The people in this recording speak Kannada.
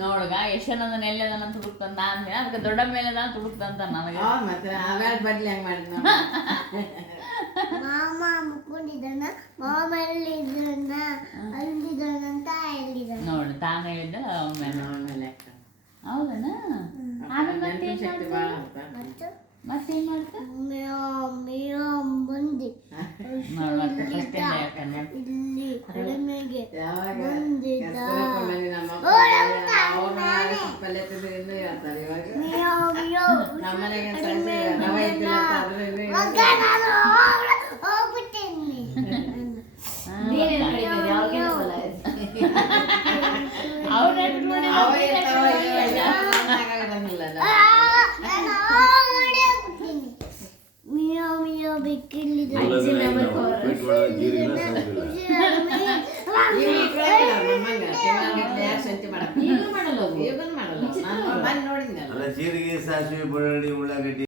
ನೋಡುಗ ಯಶನಂದ ನೆಲ್ಲದನ್ನ ತುಡುಕ್ತಂತ ಅಂದ್ಮೇಲೆ ಅದಕ್ಕೆ ದೊಡ್ಡ ಮೇಲೆ ತುಡುಕ್ತಂತ ನನಗೆ ಮಾಮ ಮುಕ್ಕೊಂಡಿದ್ದಾನ ಮಾಮ ಎಲ್ಲಿದ್ದಾನ ಅಲ್ಲಿದ್ದಾನ ಅಂತ ಹೇಳಿದಾನ ನೋಡು ತಾನು ಹೇಳಿದ್ದ ಹೌದನ ಮತ್ತೇನ್ ಮಾಡ್ತ ಬಂದಿ ಇಲ್ಲಿ ಕಡಿಮೆಗೆ ಬಂದಿದ್ದ ಹೋಗ್ಬಿಟ್ಟೇನಿ ಜೀರಿಗೆ ಸಾಸಿವೆ ಬೆಳ್ಳುಳ್ಳಿ ಉಳ್ಳಾಗಡ್ಡಿ